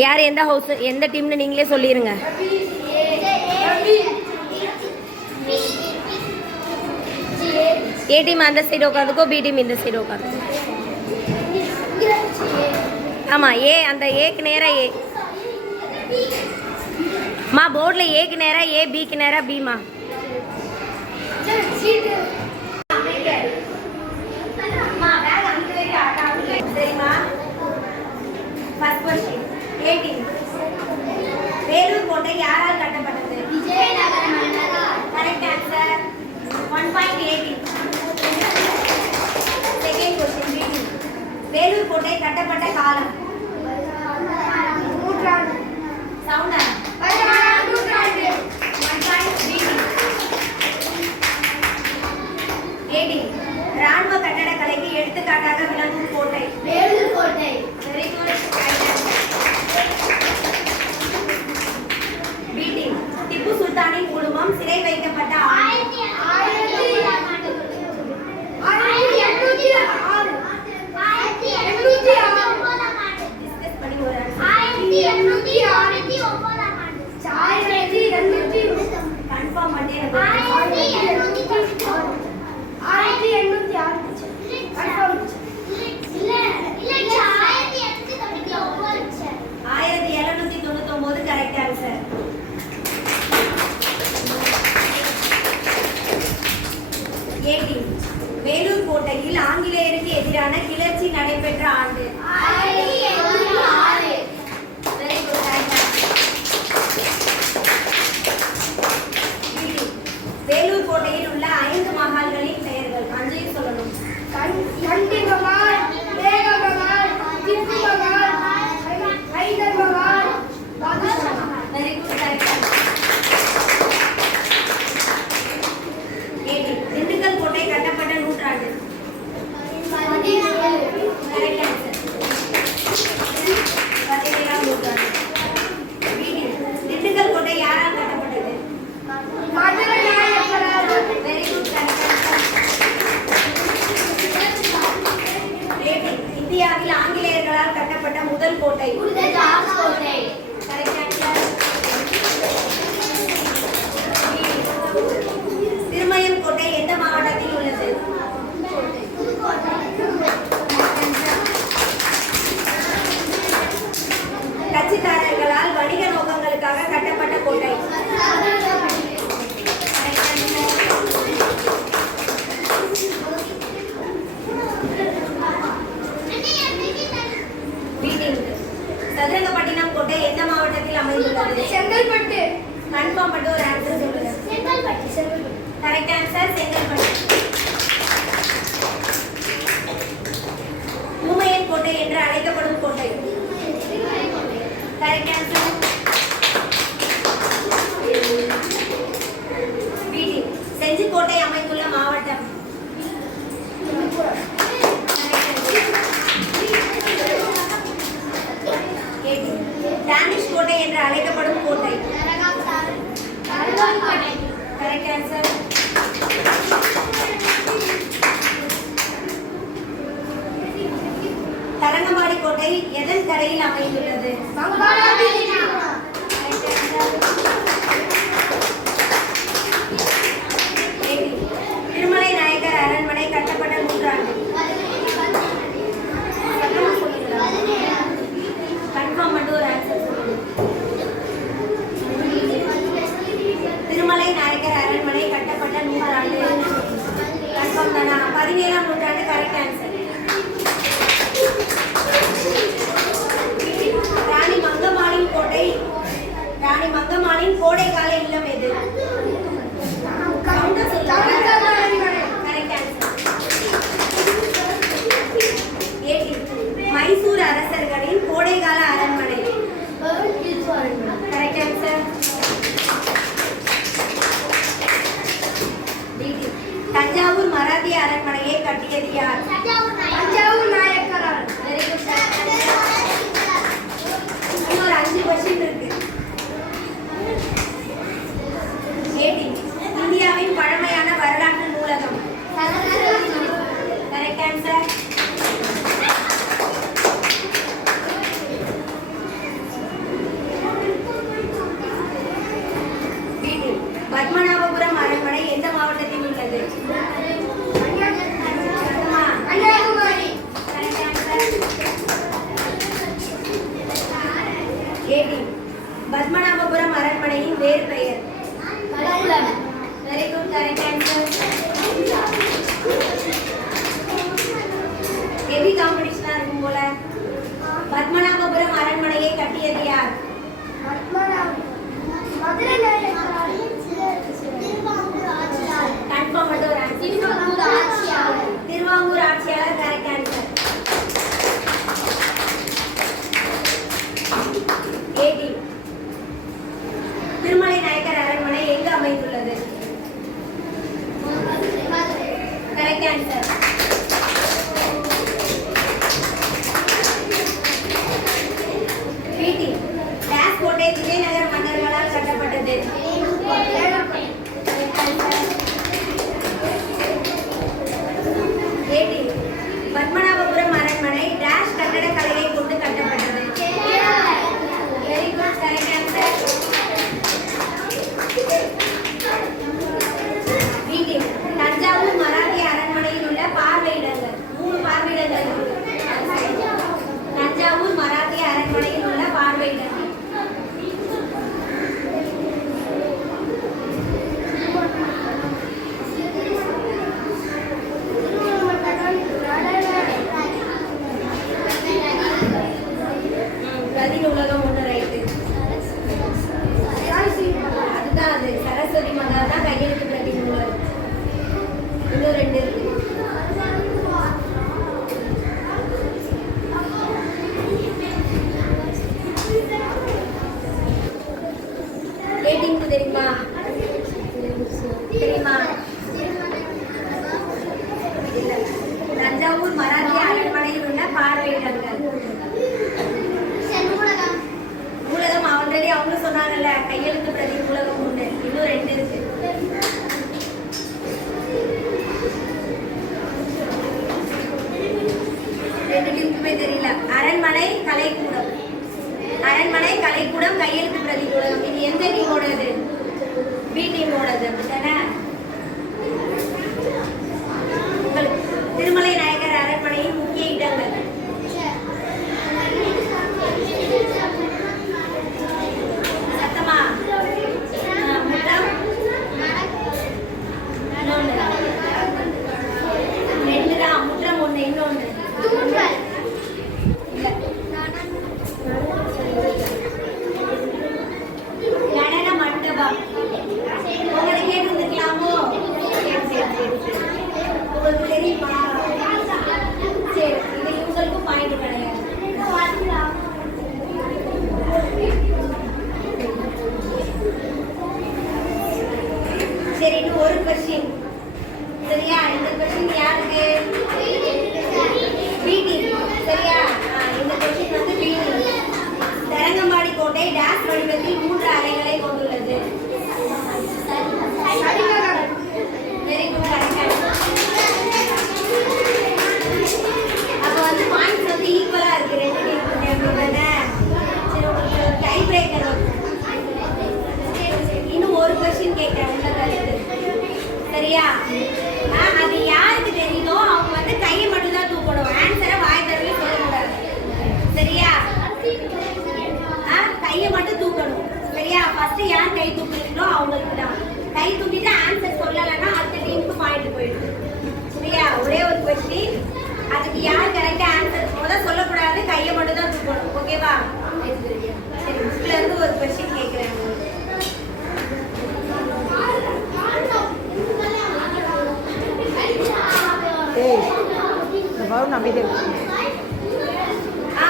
யார் எந்த ஹவுஸ் எந்த டீம்னு நீங்களே சொல்லிடுங்க ஏ டீம் அந்த சைடு உட்காந்துக்கோ பி டீம் இந்த சைடு உட்காந்துக்கோ ஆமாம் ஏ அந்த ஏக்கு நேராக ஏ மா போர்டில் ஏக்கு நேராக ஏ பிக்கு நேராக பிமா சரிம்மா. First question A team Vellore கோட்டை யாரால் கட்டப்பட்டது? Correct answer one point eighty second question Vellore கோட்டை கட்டப்பட்ட காலம் சவுண்டா one point B team A team ராணுவ கட்டடக்கலைக்கு எடுத்துக்காட்டாக விளங்கும் கோட்டை very good B team Tipu சுல்தானின் குடும்பம் சிறை வைக்கப்பட்ட ஆண்டு டிஸ்கஸ் பண்ணி ஒரு கன்ஃபார்ம் பண்ணி எனக்கு ஆயிரத்தி எழுநூத்தி தொண்ணூத்தி ஒன்பது கரெக்ட் ஆன்சர் ஏடி கோட்டையில் ஆங்கிலேயருக்கு எதிரான கிளர்ச்சி நடைபெற்ற ஆண்டு வெரி குட் வேலூர் கோட்டையில் உள்ள ஐந்து மகால்களின் பெயர்கள் அஞ்சையும் சொல்லணும் very good correct AD Dindigul கோட்டை கட்டப்பட்ட நூற்றாண்டு கரெக்ட் ஆன்சர் பதினேழாம் நூற்றாண்டு பிடி திண்டுக்கல் கோட்டை யாரால் கட்டப்பட்டது வெரி குட் கரெக்ட் ஆன்சர் இந்தியாவில் ஆங்கிலேயர்களால் கட்டப்பட்ட முதல் கோட்டை கரெக்ட் ஆன்சர் திருமயம் கோட்டை எந்த மாவட்டத்தில் உள்ளது கட்சிக்காரர்களால் வணிக நோக்கங்களுக்காக கட்டப்பட்ட கோட்டை Reading. சதுரங்கப்பட்டினம் கோட்டை எந்த மாவட்டத்தில் அமைந்துள்ளது செங்கல்பட்டு. கன்ஃபார்ம் பண்ணி ஒரு ஆன்சர் சொல்லுங்க. Chengalpattu. Chengalpattu correct answer Chengalpattu. ஊமையன் கோட்டை என்று அழைக்கப்படும் கோட்டை. கரெக்ட் ஆன்சர் பிடி செஞ்சிக்கோட்டை அமைந்துள்ள மாவட்டம். கோட்டை என்று அழைக்கப்படும் கோட்டை. கரெக்ட் ஆன்சர் தரங்கம்பாடி கோட்டை எதன் கரையில் அமைந்துள்ளது? பத்மநாபபுரம் அரண்மனை எந்த மாவட்டத்தில் உள்ளது? பத்மநாபபுரம் அரண்மனையின் வேறு பெயர்? வெரி குட் கரெக்ட் কে দিল நூலகம் ஆல்ரெடி அவங்க சொன்னாங்கல்ல கையெழுத்து பிரதி நூலகம் ஒன்று இன்னும் ரெண்டு இருக்கு. ரெண்டு டீமுக்குமே தெரியல. அரண்மனை கலைக்கூடம். அரண்மனை கலைக்கூடம் கையெழுத்து பிரதி நூலகம். இது எந்த டீமோடது பி டீமோடது அப்படித்தானே உங்களுக்கு திருமலை நாயக்கர் அரண்மனையின் முக்கிய இடங்கள் சத்தமா ஆ, முட்டம் இன்னொன்று ரெண்டு தான் முற்றம் ஒன்று இன்னொன்று இல்லை நடன மண்டபம் உங்களை கேட்டிருந்துக்கலாமோ சரி சரி சரி சரி உங்களுக்கு தெரியுமா சரி இது இவங்களுக்கும் பாயிண்ட் கிடையாது சரி இன்னும் ஒரு கொஸ்டின் சரியா இந்த கொஸ்டின் யாருக்கு பிடி சரியா ஆ, இந்த கொஸ்டின் வந்து பிடி தரங்கம்பாடி கோட்டை டேஸ் வடிவத்தில் மூன்று அறைகளை கொண்டுள்ளது வெரி குட் அப்போ வந்து பாயிண்ட்ஸ் வந்து ஈக்குவலா இருக்கு ரெண்டு டீமுக்குமே அப்படிதானே சரி உங்களுக்கு டை பிரேக்கர் இன்னும் உள்ள கருத்து? சரியா? ஆ, அது யாருக்கு தெரியுதோ அவங்க வந்து கையை மட்டும் தான் தூக்கணும். ஆன்சரை வாய் தரவே சொல்லக்கூடாது. சரியா? ஆ, கையை மட்டும் தூக்கணும். சரியா? ஃபர்ஸ்ட் யார் கை தூக்குறீங்களோ அவங்களுக்கு தான். கை தூக்கிட்டு ஆன்சர் சொல்லலைன்னா அடுத்த டீமுக்கு பாயிண்ட் போயிடும். சரியா? ஒரே ஒரு கொஸ்டின் அதுக்கு யார் கரெக்டாக ஆன்சர் முதல்ல சொல்லக்கூடாது கையை மட்டும் தான் தூக்கணும் ஓகேவா சரி இருந்து ஒரு கொஸ்டின் இந்த பவுன் அமைதி ஆ